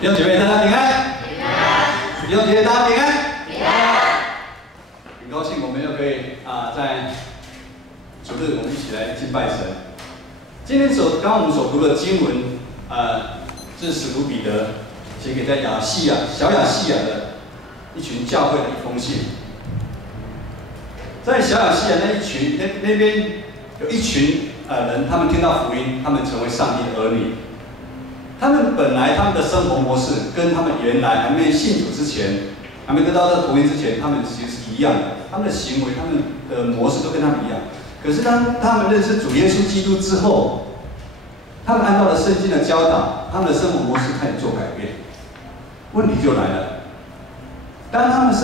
弟兄姐妹，大家平安。平安。弟兄姐妹，大家平安。平安。很高兴我们又可以在主日我们一起来敬拜神。今天刚刚我们所读的经文，是使徒彼得写给在小亚细亚的一群教会的一封信。在小亚细亚那边有一群人，他们听到福音，他们成为上帝的儿女。他们本来他们的生活模式跟他们原来还没信主之前，还没得到这个福音之前，他们其实是一样的，他们的行为、他们的模式都跟他们一样。可是当他们认识主耶稣基督之后，他们按照了圣经的教导，他们的生活模式开始做改变。问题就来了，当他们的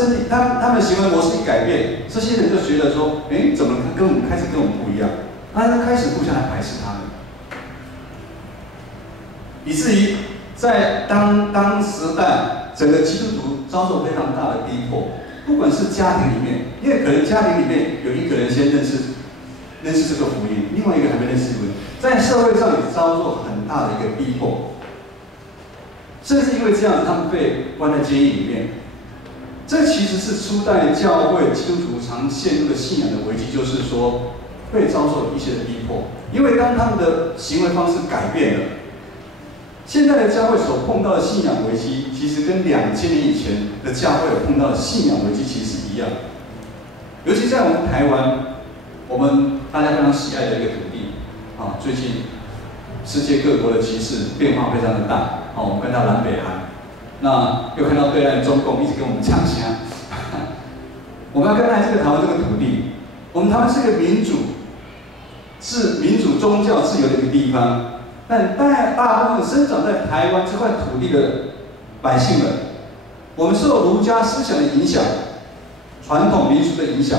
行为模式一改变，这些人就觉得说，怎么开始跟我们不一样？他开始互相来排斥他们。以至于在当时代，整个基督徒遭受非常大的逼迫，不管是家庭里面，因为可能家庭里面有一个人先认识这个福音，另外一个还没认识福音，在社会上也遭受很大的一个逼迫，甚至因为这样，他们被关在监狱里面。这其实是初代教会基督徒常陷入的信仰的危机，就是说会遭受一些的逼迫，因为当他们的行为方式改变了。现在的教会所碰到的信仰危机，其实跟2000年以前的教会有碰到的信仰危机其实是一样的。尤其在我们台湾，我们大家非常喜爱的一个土地，最近世界各国的局势变化非常的大，我们看到南北韩，那又看到对岸中共一直跟我们呛声。我们要更爱这个台湾这个土地，我们台湾是个民主宗教自由的一个地方。但大部分生长在台湾这块土地的百姓们，我们受儒家思想的影响、传统民俗的影响，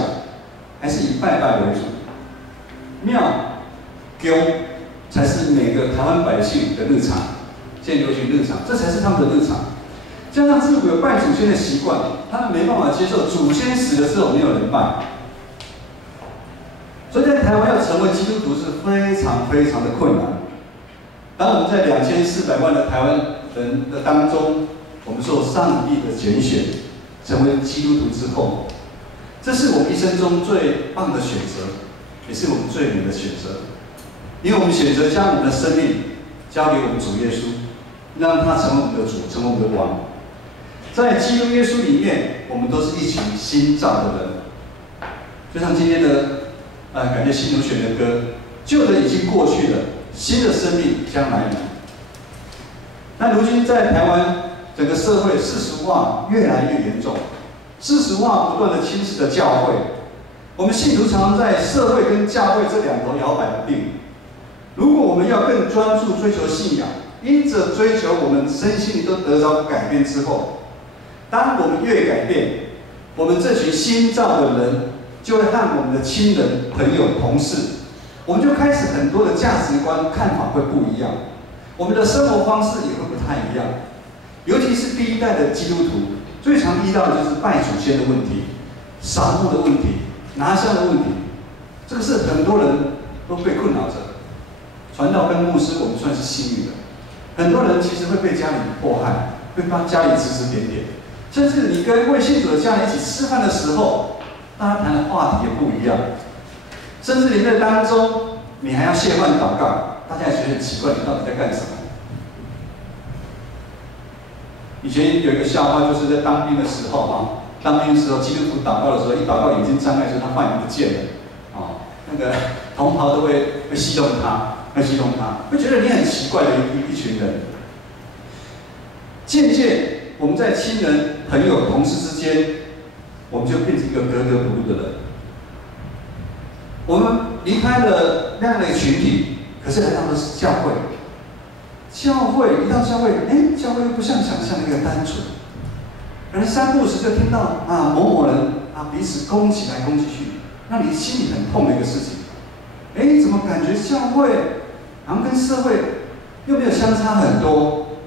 还是以拜拜为主。庙、宫才是每个台湾百姓的日常，现在流行日常，这才是他们的日常。加上自古有拜祖先的习惯，他们没办法接受祖先死了之后没有人拜，所以在台湾要成为基督徒是非常非常的困难。当我们在2400万的台湾人的当中，我们受上帝的拣选，成为基督徒之后，这是我们一生中最棒的选择，也是我们最美的选择。因为我们选择将我们的生命交给我们主耶稣，让他成为我们的主，成为我们的王。在基督耶稣里面，我们都是一群新造的人。就像今天的感谢新奴选的歌，旧的已经过去了。新的生命将来临。那如今在台湾整个社会世俗化越来越严重，世俗化不断的侵蚀着教会。我们信徒常常在社会跟教会这两头摇摆不定。如果我们要更专注追求信仰，因着追求我们身心灵都得着改变之后，当我们越改变，我们这群新造的人就会和我们的亲人、朋友、同事。我们就开始很多的价值观、看法会不一样，我们的生活方式也会不太一样。尤其是第一代的基督徒，最常遇到的就是拜祖先的问题、扫墓的问题、拿香的问题，这个是很多人都被困扰着。传道跟牧师，我们算是幸运的。很多人其实会被家里迫害，会帮家里指指点点，甚至你跟未信主的家人一起吃饭的时候，大家谈的话题也不一样。甚至你在当中，你还要谢饭祷告，大家也觉得很奇怪，你到底在干什么？以前有一个笑话，就是在当兵的时候当兵的时候，基督徒祷告的时候，一祷告眼睛张开时，他饭已经不见了，那个同袍都会戏弄他，会觉得你很奇怪的一群人。渐渐，我们在亲人、朋友、同事之间，我们就变成一个格格不入的人。我们离开了那样的群体，可是来到的是教会。一到教会，教会又不像想象那个单纯。而三不五时就听到某某人彼此攻击来攻击去，让你心里很痛的一个事情。怎么感觉教会好像跟社会又没有相差很多？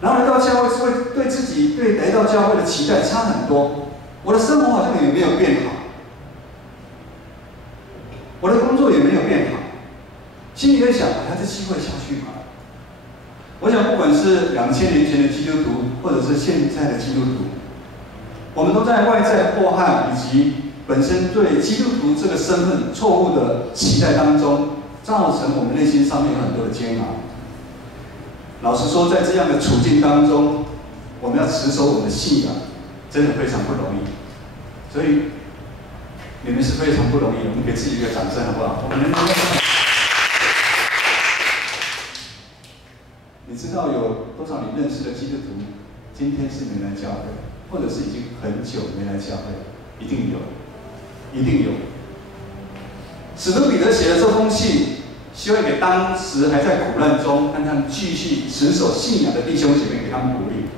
然后来到教会是会对自己对来到教会的期待差很多。我的生活好像也没有变好。我的工作也没有变好，心里在想，我还是机会下去吗？我想，不管是2000年前的基督徒，或者是现在的基督徒，我们都在外在迫害以及本身对基督徒这个身份错误的期待当中，造成我们内心上面有很多的煎熬。老实说，在这样的处境当中，我们要持守我们的信仰，真的非常不容易。所以，你们是非常不容易的，我们给自己一个掌声，好不好？我们能不能？你知道有多少你认识的基督徒，今天是没来教会，或者是已经很久没来教会？一定有，一定有。使徒彼得写了这封信，希望给当时还在苦难中，让他们继续持守信仰的弟兄姐妹，给他们鼓励。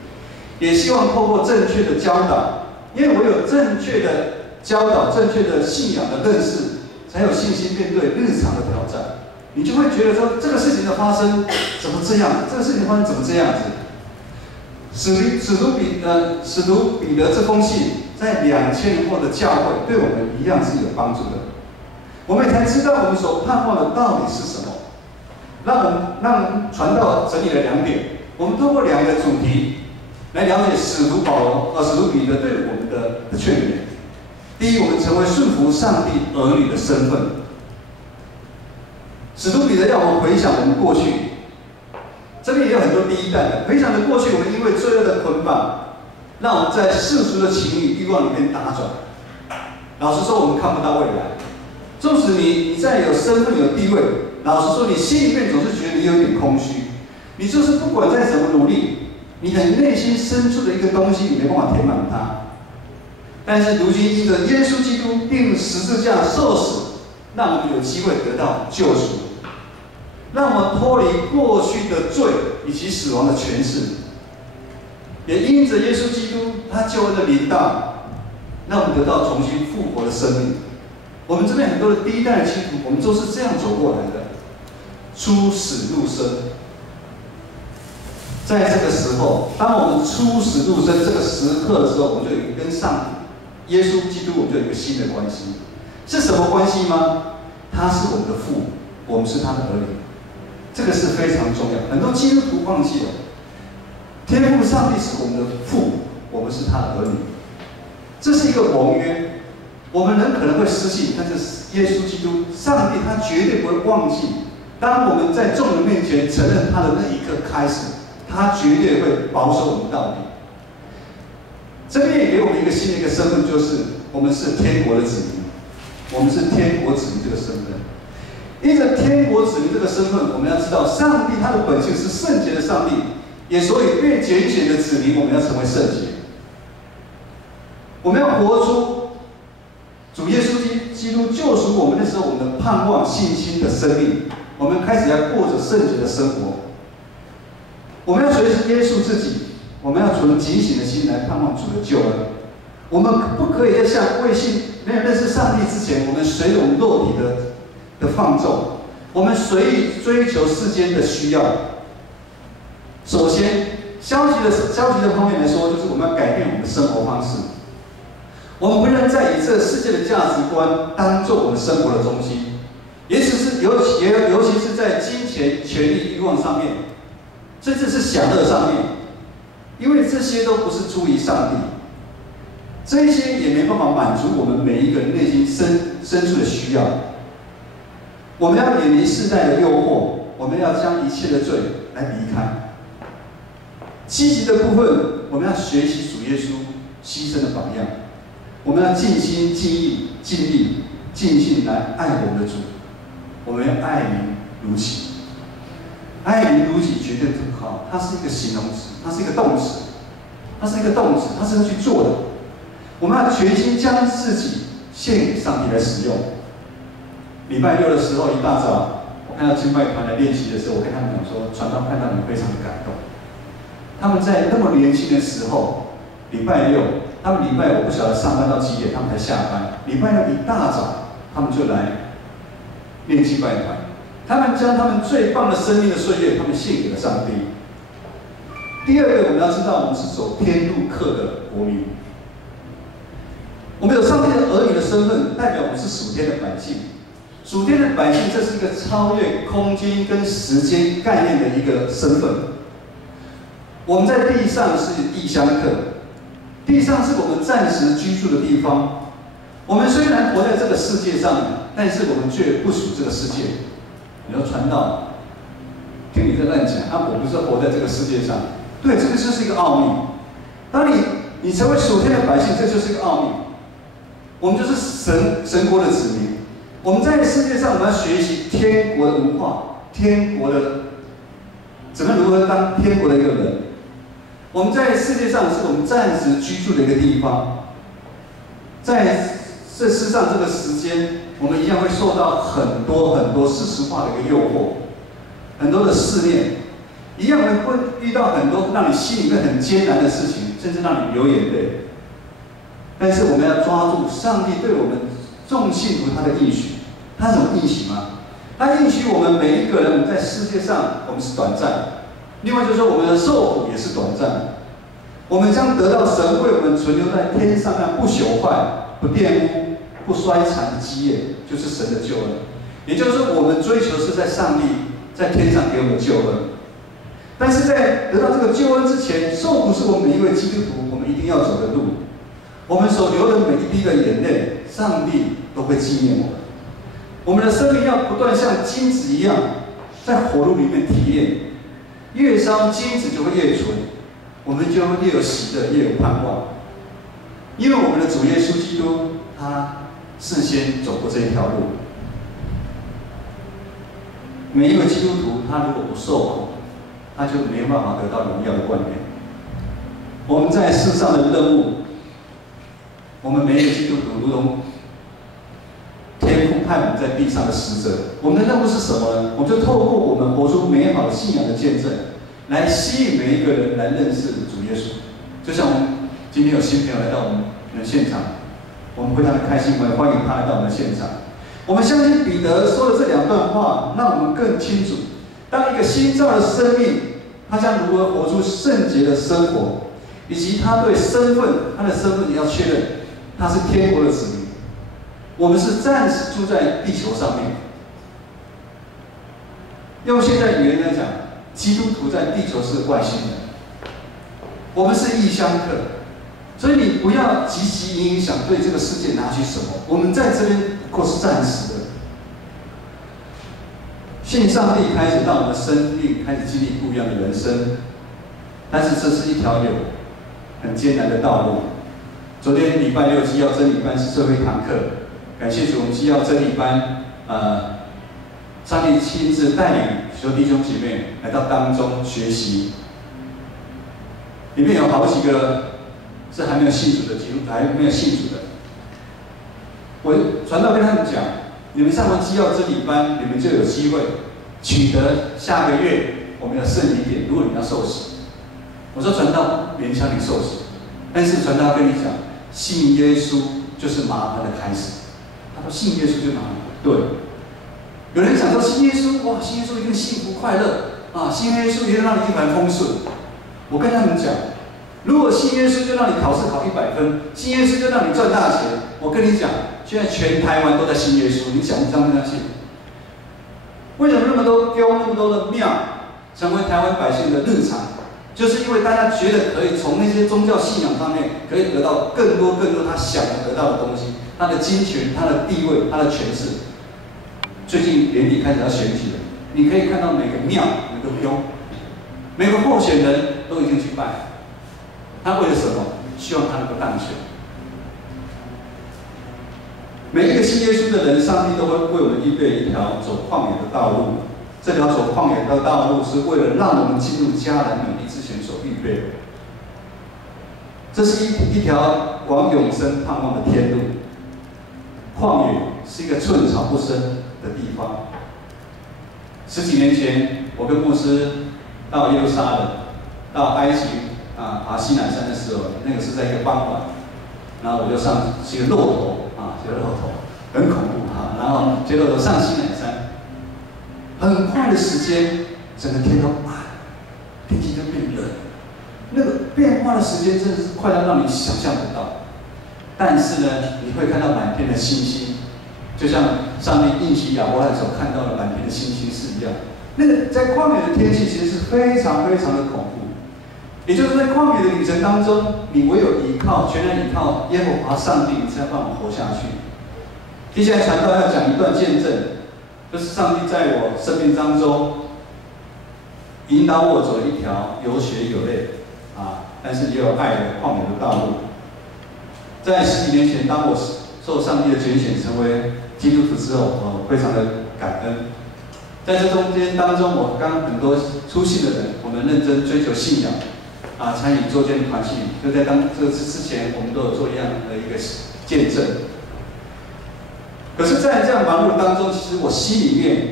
也希望透过正确的教导，因为唯有正确的教导、正确的信仰的认识，才有信心面对日常的挑战。你就会觉得说，这个事情的发生怎么这样？这个事情发生怎么这样子？使徒彼得这封信，在2000年后的教会，对我们一样是有帮助的。我们也才知道我们所盼望的到底是什么。让传道整理了2点，我们通过2个主题来了解使徒彼得对我们的劝勉。第一，我们成为顺服上帝儿女的身份。使徒彼得要我们回想我们过去，这边也有很多第一代的回想的过去，我们因为罪恶的捆绑，让我们在世俗的情欲欲望里面打转。老实说，我们看不到未来。纵使你在有身份有地位，老实说，你心里面总是觉得你有点空虚。你就是不管再怎么努力，你很内心深处的一个东西，你没办法填满它。但是如今因着耶稣基督钉十字架受死，让我们有机会得到救赎。让我们脱离过去的罪以及死亡的权势，也因着耶稣基督他救恩的临到，让我们得到重新复活的生命。我们这边很多的第一代的基督徒，我们都是这样走过来的，出死入生。在这个时候，当我们出死入生这个时刻的时候，我们就有跟上帝、耶稣基督，我们就有一个新的关系。是什么关系吗？他是我们的父，我们是他的儿女。这个是非常重要，很多基督徒忘记了，天父上帝是我们的父，我们是他的儿女，这是一个盟约。我们人可能会失信，但是耶稣基督、上帝他绝对不会忘记。当我们在众人面前承认他的那一刻开始，他绝对会保守我们到底。这边也给我们一个新的一个身份，就是我们是天国的子民，我们是天国子民这个身份。因着天国子民这个身份，我们要知道，上帝他的本性是圣洁的上帝，也所以被拣选的子民，我们要成为圣洁。我们要活出主耶稣基督救赎我们的时候，我们的盼望、信心的生命，我们开始要过着圣洁的生活。我们要随时约束自己，我们要存警醒的心来盼望主的救恩。我们不可以在像没有认识上帝之前，我们随着我们肉体的放纵，我们随意追求世间的需要。首先，消极的方面来说，就是我们要改变我们的生活方式。我们不能再以这个世界的价值观当做我们生活的中心，尤其是在金钱、权力、欲望上面，甚至是享乐上面，因为这些都不是出于上帝，这些也没办法满足我们每一个人内心深处的需要。我们要远离世代的诱惑，我们要将一切的罪来离开。积极的部分，我们要学习主耶稣牺牲的榜样。我们要尽心尽意尽力尽心来爱我们的主，我们要爱民如己。爱民如己绝对不好，它是一个形容词，它是一个动词，它是要去做的。我们要全心将自己献给上帝来使用。礼拜6的时候一大早，我看到敬拜团来练习的时候，我跟他们讲说，传道看到你们非常的感动。他们在那么年轻的时候，礼拜6。他们礼拜我不晓得上班到几点，他们才下班。礼拜6一大早，他们就来练敬拜团。他们将他们最棒的生命的岁月，他们献给了上帝。第二个，我们要知道，我们是走天路客的国民。我们有上帝的儿女的身份，代表我们是属天的百姓。属天的百姓，这是一个超越空间跟时间概念的一个身份。我们在地上是异乡客，地上是我们暂时居住的地方。我们虽然活在这个世界上，但是我们却不属这个世界。你说传道，听你在乱讲，我不是活在这个世界上。对，这个就是一个奥秘。当你成为属天的百姓，这就是一个奥秘。我们就是神国的子民。我们在世界上，我们要学习天国的文化，天国的怎么如何当天国的一个人。我们在世界上是我们暂时居住的一个地方，在这世上这个时间，我们一样会受到很多世俗化的一个诱惑，很多的试炼，一样会遇到很多让你心里面很艰难的事情，甚至让你流眼泪。但是我们要抓住上帝对我们众信徒他的应许。他怎么应许吗？他应许我们每一个人，我们在世界上我们是短暂，另外就是说我们的受苦也是短暂。我们将得到神为我们存留在天上那不朽坏、不玷污、不衰残的基业，就是神的救恩。也就是说，我们追求是在上帝在天上给我们的救恩。但是在得到这个救恩之前，受苦是我们每一位基督徒我们一定要走的路。我们所流的每一滴的眼泪，上帝都会纪念我们。我们的生命要不断像金子一样，在火炉里面提炼，越烧金子就会越纯，我们就会越有喜乐，越有盼望。因为我们的主耶稣基督，他事先走过这一条路。每一位基督徒，他如果不受苦，他就没办法得到荣耀的冠冕。我们在世上的任务，我们每一个基督徒如同天父派我们在地上的使者，我们的任务是什么呢？我们就透过我们活出美好的信仰的见证，来吸引每一个人来认识主耶稣。就像我们今天有新朋友来到我们的现场，我们非常的开心，我们欢迎他来到我们的现场。我们相信彼得说的这两段话，让我们更清楚，当一个新造的生命，他将如何活出圣洁的生活，以及他对身份，他的身份也要确认，他是天国的子民。我们是暂时住在地球上面。用现在语言来讲，基督徒在地球是外星人，我们是异乡客，所以你不要积极影响对这个世界拿去什么。我们在这边不过是暂时的。信上帝开始让我们的生命开始经历不一样的人生，但是这是一条很艰难的道路。昨天礼拜六基要真理班是最后一堂课。感谢主，我们基要真理班，上帝亲自带领许多弟兄姐妹来到当中学习。里面有好几个是还没有信主的基督徒，还没有信主的。我传道跟他们讲，你们上完基要真理班，你们就有机会取得下个月我们的圣礼点。如果你要受洗，我说传道勉强你受洗，但是传道跟你讲，信耶稣就是麻烦的开始。他说信耶稣就麻烦，对。有人想说信耶稣，哇，信耶稣一定幸福快乐啊，信耶稣一定让你一帆风顺。我跟他们讲，如果信耶稣就让你考试考100分，信耶稣就让你赚大钱，我跟你讲，现在全台湾都在信耶稣，你相不相信？为什么那么多丢那么多的庙成为台湾百姓的日常？就是因为大家觉得可以从那些宗教信仰上面可以得到更多他想得到的东西。他的金钱、他的地位、他的权势。最近年底开始要选举了，你可以看到每个庙、每个庙、每个候选人都已经去拜。他为了什么？希望他能够当选。每一个信耶稣的人，上帝都会为我们预备一条走旷野的道路。这条走旷野的道路是为了让我们进入迦南美地之前所预备的。这是一条往永生盼望的天路。旷野是一个寸草不生的地方。10几年前，我跟牧师到耶路撒冷、到埃及爬西乃山的时候，那个是在一个傍晚，然后我就上骑个骆驼骑个骆驼，很恐怖然后结果我上西乃山，很快的时间，整个天都暗，天气就变冷，那个变化的时间真的是快到让你想象不到。但是呢，你会看到满天的星星，就像上帝应许亚伯兰所看到的满天的星星是一样。那个在旷野的天气其实是非常的恐怖。也就是在旷野的旅程当中，你唯有依靠，全然依靠耶和华上帝，你才办法活下去。接下来传道要讲一段见证，就是上帝在我生命当中引导我走一条有血有泪但是也有爱的旷野的道路。在10几年前，当我受上帝的拣选成为基督徒之后，我非常的感恩。在这中间当中，我跟很多初信的人，我们认真追求信仰参与周间团契，就在这次之前，我们都有做一样的一个见证。可是，在这样忙碌当中，其实我心里面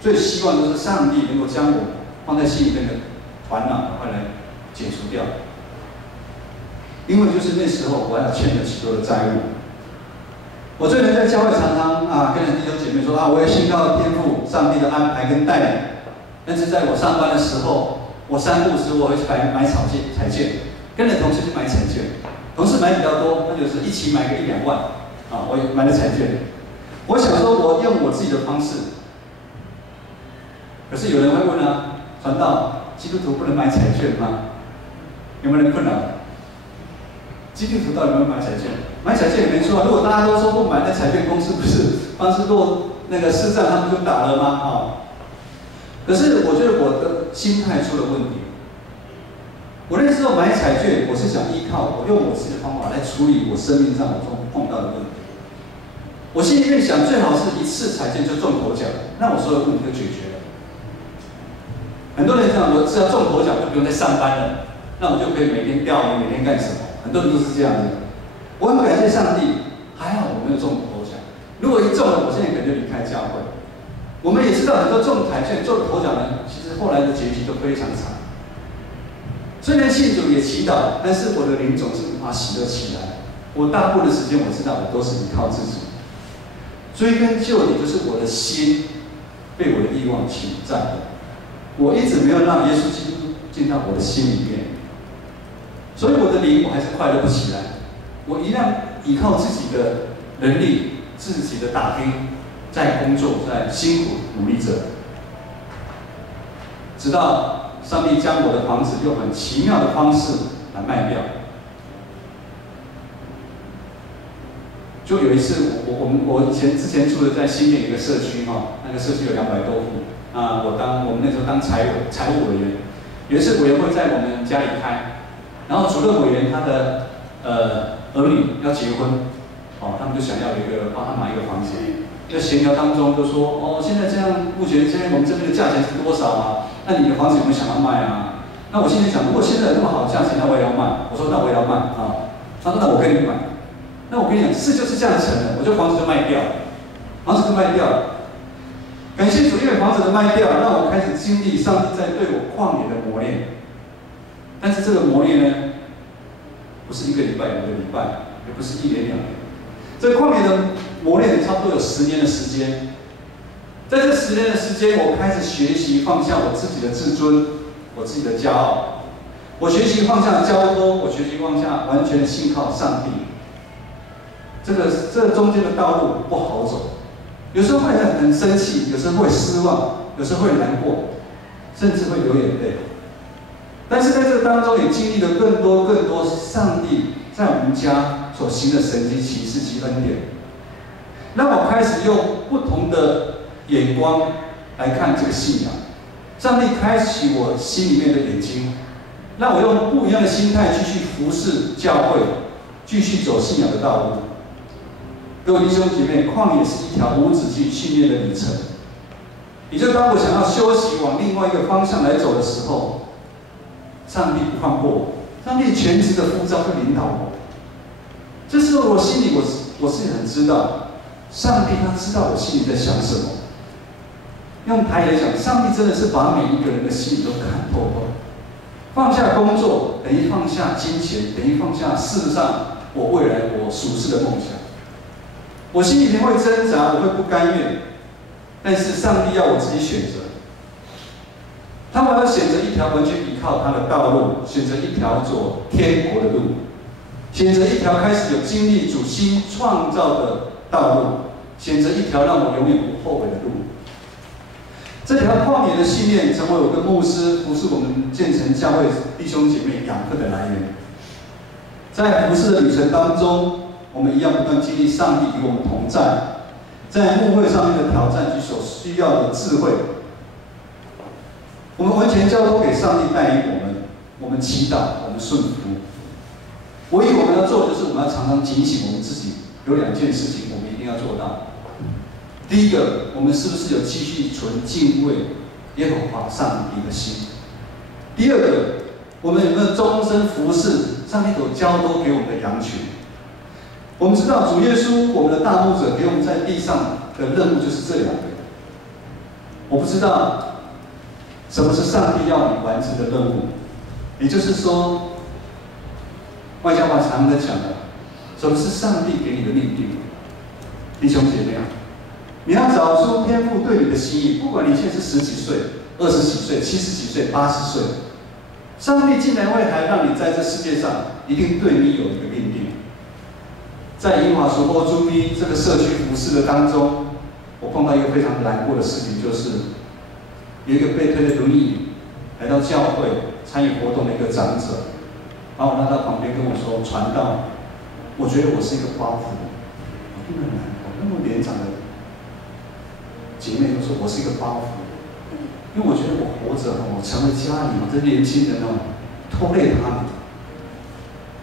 最希望的是上帝能够将我放在心里面的烦恼快来解除掉，因为就是那时候我还欠了许多的债务。我这人在教会常常跟弟兄姐妹说我也信靠天父上帝的安排跟带领，但是在我上班的时候，我3不5时我会去买彩券，跟着同事去买彩券，同事买比较多，那就是一起买个1、2万我也买了彩券。我想说，我用我自己的方式，可是有人会问传道，基督徒不能买彩券吗？有没有人困扰？基督徒到底有没有买彩券？买彩券也没错如果大家都说不买，那彩券公司不是方式若那个市占他们就打了吗？可是我觉得我的心态出了问题。我那时候买彩券，我是想依靠我用我自己的方法来处理我生命上中碰到的问题。我心里面想，最好是一次彩券就中头奖，那我所有问题就解决了。很多人讲，我只要中头奖就不用再上班了，那我就可以每天钓鱼，每天干什么？很多人都是这样子。我很感谢上帝，还好我没有中头奖。如果一中了，我现在可能就离开教会。我们也知道很多中彩券、中头奖的，其实后来的结局都非常惨。虽然信主也祈祷，但是我的灵总是无法喜乐起来。我大部分的时间我知道我都是依靠自己。追根究底，就是我的心被我的欲望侵占了。我一直没有让耶稣基督进到我的心里面，所以我的灵我还是快乐不起来。我一样依靠自己的能力、自己的打拼，在工作，在辛苦努力着，直到上帝将我的房子用很奇妙的方式来卖掉。就有一次，我之前住的在新店一个社区那个社区有200多户我们那时候当财务委员，有一次委员会在我们家里开，然后主任委员他的儿女要结婚，他们就想要帮他买一个房子，在闲聊当中就说现在这样，目前我们这边的价钱是多少那你的房子有没有想要卖那我心里想，如果现在有那么好的价钱，那我也要卖。我说那我也要卖他说那我跟你买。那我跟你讲，事就是这样成的，我就房子就卖掉了，感谢主，因为房子的卖掉，让我开始经历上帝在对我旷野的磨练。但是这个磨练呢，不是1个礼拜、2个礼拜，也不是1年2年。这旷野的磨练差不多有10年的时间。在这10年的时间，我开始学习放下我自己的自尊，我自己的骄傲，我学习放下交托，我学习放下完全的信靠上帝。这中间的道路不好走，有时候会很生气，有时候会失望，有时候会难过，甚至会流眼泪。但是在这当中也经历了更多上帝在我们家所行的神迹奇事及恩典，让我开始用不同的眼光来看这个信仰。上帝开启我心里面的眼睛，让我用不一样的心态继续服侍教会，继续走信仰的道路。各位弟兄姐妹，旷野是一条无止境训练的旅程。也就当我想要休息，往另外一个方向来走的时候，上帝不放过我，上帝全职的呼召会领导我。这时候我心里我是很知道，上帝他知道我心里在想什么。用台语来讲，上帝真的是把每一个人的心里都看透了。放下工作等于放下金钱，等于放下事实上我未来我属世的梦想。我心里面会挣扎，我会不甘愿，但是上帝要我自己选择。他们要选择一条完全依靠他的道路，选择一条走天国的路，选择一条开始有经历主新创造的道路，选择一条让我永远不后悔的路。这条旷野的信念，成为我跟牧师服侍我们建成教会弟兄姐妹养分的来源。在服侍的旅程当中，我们一样不断经历上帝与我们同在，在牧会上面的挑战及所需要的智慧，我们完全交托给上帝带领我们。我们祈祷，我们顺服。唯一我们要做的就是，我们要常常警醒我们自己，有2件事情我们一定要做到。第一个，我们是不是有继续存敬畏耶和华上帝的心？第二个，我们有没有终身服侍上帝所交托给我们的羊群？我们知道主耶稣，我们的大牧者，给我们在地上的任务就是这2个。我不知道什么是上帝要你完成的任务，也就是说，外交话常常讲的，什么是上帝给你的命令？弟兄姐妹啊，你要找出天父对你的心意，不管你现在是10几岁、20几岁、70几岁、80岁，上帝竟然会还让你在这世界上，一定对你有一个命令。在银华熟波朱咪这个社区服侍的当中，我碰到一个非常难过的事情，就是有一个被推的轮椅来到教会参与活动的一个长者，然后我让他旁边跟我说：“传道，我觉得我是一个包袱。”我听得很难过，那么年长的姐妹都说我是一个包袱，因为我觉得我活着我成为家里这年轻人拖累他们。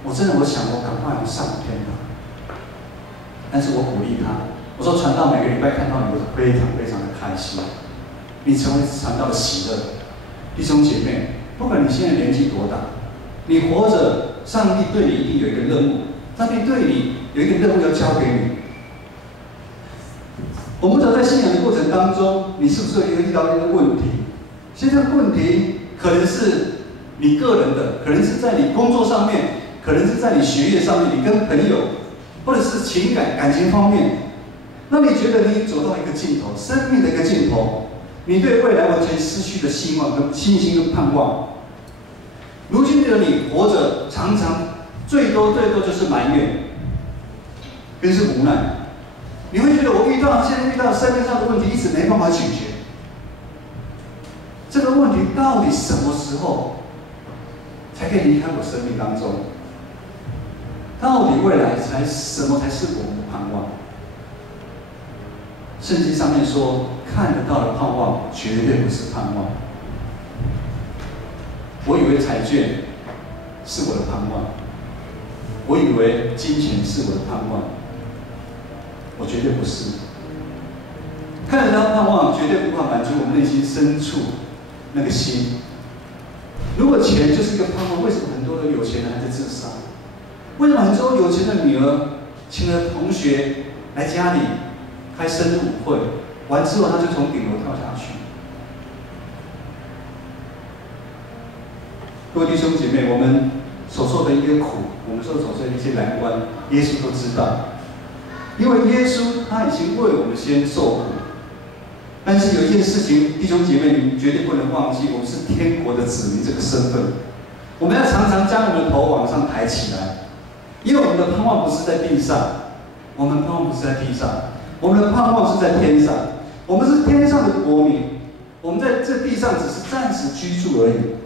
我真的想我赶快上天了。但是我鼓励他，我说传道每个礼拜看到你，我非常非常的开心。你成为传道的喜乐，弟兄姐妹，不管你现在年纪多大，你活着，上帝对你一定有一个任务，上帝对你有一个任务要交给你。我不知道在信仰的过程当中，你是不是会遇到一个问题？现在问题可能是你个人的，可能是在你工作上面，可能是在你学业上面，你跟朋友，或者是感情方面。那你觉得你走到一个尽头，生命的一个尽头，你对未来完全失去了希望、跟信心、跟盼望。如今的你活着，常常最多就是埋怨，跟是无奈。你会觉得我现在遇到生命上的问题，一直没办法解决。这个问题到底什么时候才可以离开我生命当中？到底未来什么才是我们的盼望？圣经上面说，看得到的盼望绝对不是盼望。我以为彩券是我的盼望，我以为金钱是我的盼望，我绝对不是。看得到盼望，绝对无法满足我们内心深处那个心。如果钱就是一个盼望，为什么很多的有钱人还在自杀？为什么很多有钱的女儿请了同学来家里开生日舞会，完之后他就从顶楼跳下去？各位弟兄姐妹，我们所受的一些苦，我们所受的一些难关，耶稣都知道，因为耶稣他已经为我们先受苦。但是有一件事情，弟兄姐妹，你绝对不能忘记，我们是天国的子民这个身份，我们要常常将我们的头往上抬起来，因为我们的盼望不是在地上，我们盼望不是在地上，我们的盼望是在天上，我们是天上的国民，我们在这地上只是暂时居住而已。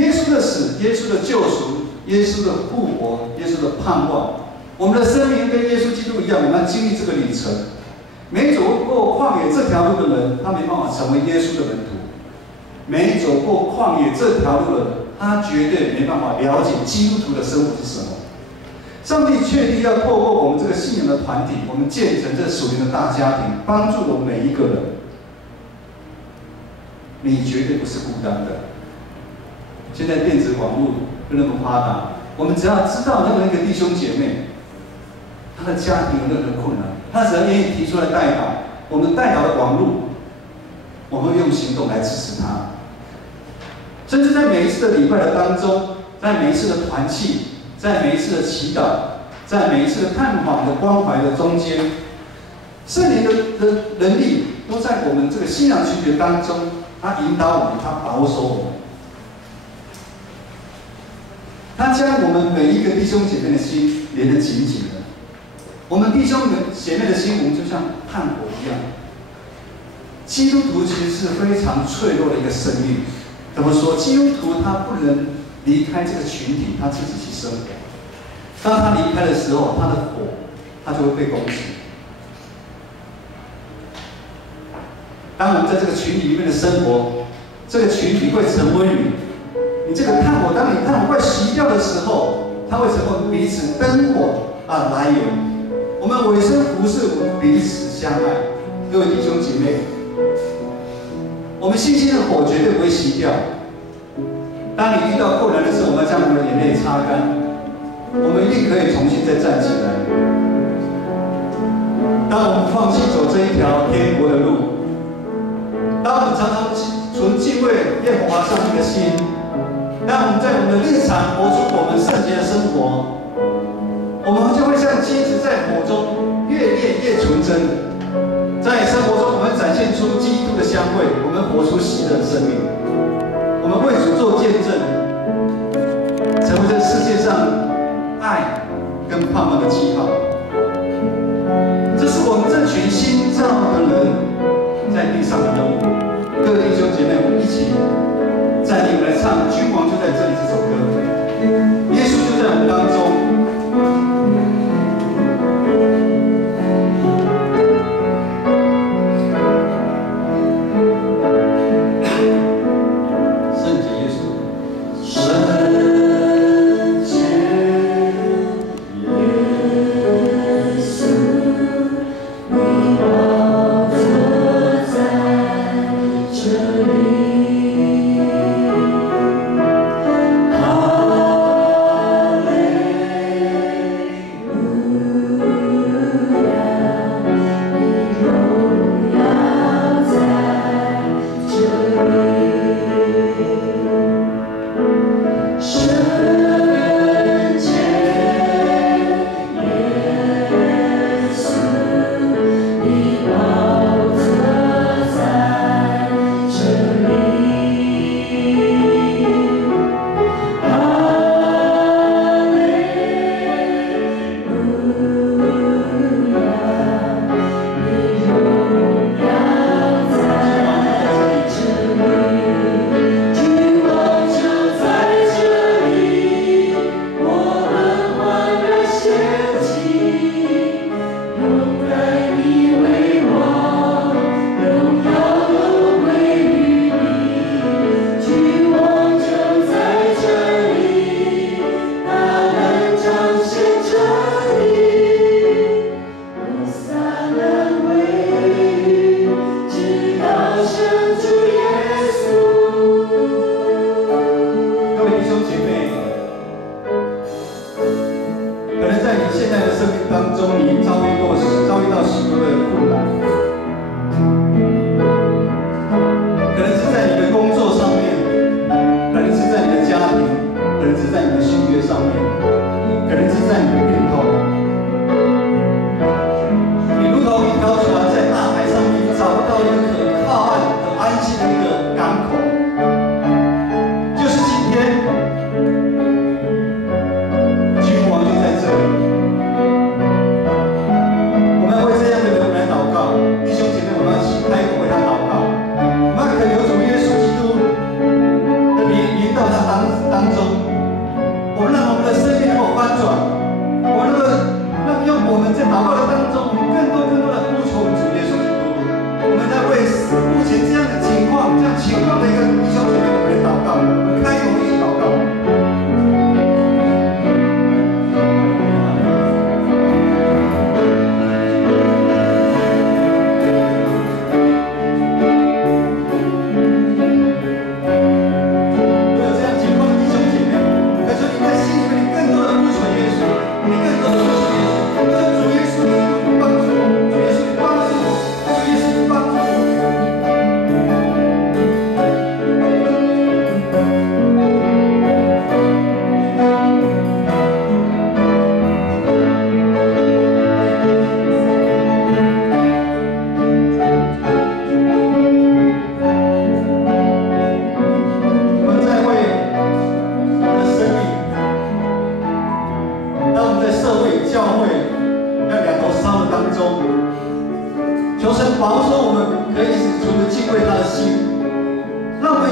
耶稣的死，耶稣的救赎，耶稣的复活，耶稣的盼望，我们的生命跟耶稣基督一样，我们要经历这个旅程。没走过旷野这条路的人，他没办法成为耶稣的门徒；没走过旷野这条路的人，他绝对没办法了解基督徒的生活是什么。上帝确定要透过我们这个信仰的团体，我们建成这属灵的大家庭，帮助我们每一个人。你绝对不是孤单的。现在电子网络又那么发达，我们只要知道任何一个弟兄姐妹，他的家庭有任何困难，他只要愿意提出来代祷，我们代祷的网络，我们会用行动来支持他。甚至在每一次的礼拜的当中，在每一次的团契，在每一次的祈祷，在每一次的探访的关怀的中间，圣灵的能力都在我们这个信仰群体当中，他引导我们，他保守我们，他将我们每一个弟兄姐妹的心连得紧紧的。我们弟兄姐妹的心，我们就像炭火一样，基督徒其实是非常脆弱的一个生命。怎么说？基督徒他不能离开这个群体，他自己去生活。当他离开的时候，他的火，他就会被攻击。当我们在这个群体里面的生活，这个群体会成为你这个炭火，当你炭火快熄掉的时候，它会成为彼此灯火来源。我们委身服侍，我们彼此相爱。各位弟兄姐妹，我们信心的火绝对不会熄掉。当你遇到困难的时候，我们要将我们的眼泪擦干，我们一定可以重新再站起来。当我们放弃走这一条天国的路，当我们常常存敬畏耶和华上帝的心，当我们在我们的日常活出我们圣洁的生活，我们就会像金子在火中越炼越纯真。在生活中，我们展现出基督的香味，我们活出喜乐的生命，我们为主做见证，成为这世界上爱跟盼望的记号。这是我们这群新造的人在地上的任务。各位弟兄姐妹，我们一起站立来唱《君王就在这里》这首歌。耶稣就在我们当中。你宝座在这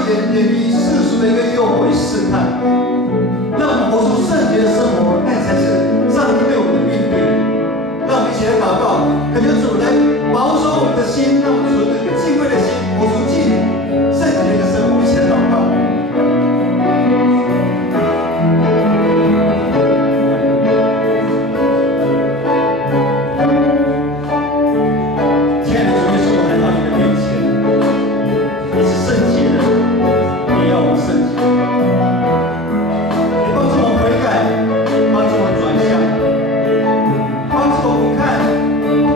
远离世俗的一个诱惑与试探，让我们活出圣洁的生活，那才是上帝对我们的命令。让我们一起来祷告，恳求主来保守我们的心，让我们存着一个敬畏的心，活出敬圣洁的一个生活。我们一起来祷告。亲爱的主耶稣，我来到你的面前，你是圣洁的，你要我圣洁，你帮助我悔改，帮助我转向，帮助我不看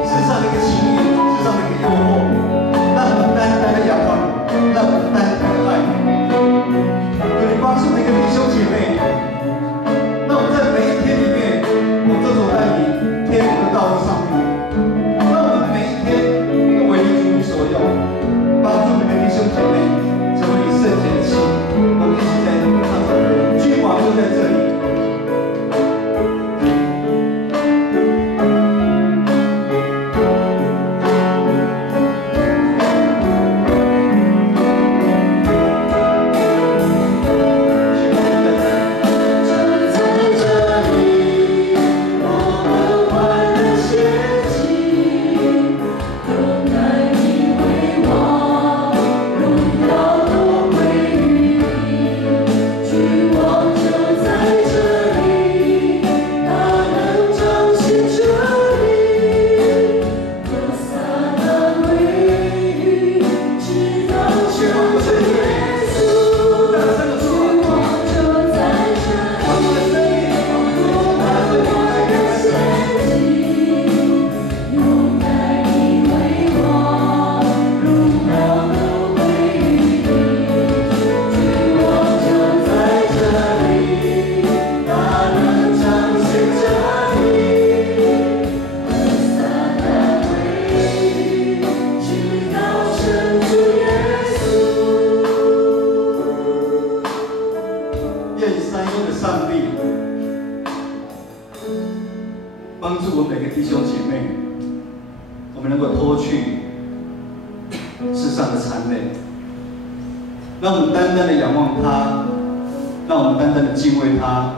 世上的一个情欲，世上的一个诱惑，让我们单单的仰望你，让我们单单的爱你。求你帮助每个弟兄姐妹，让我们在每一天里面，我们都走在你天国的道路上面，让我们每一天都为你主你所用，帮助每个弟兄姐妹成为你圣洁的器。我们一起在唱首歌，君王就在这里。帮助我们每个弟兄姐妹，我们能够脱去世上的残累，让我们单单的仰望他，让我们单单的敬畏他，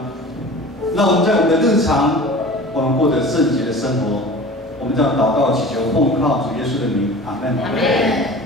让我们在我们的日常，我们过得圣洁的生活。我们这样祷告祈求，奉靠主耶稣的名，阿门。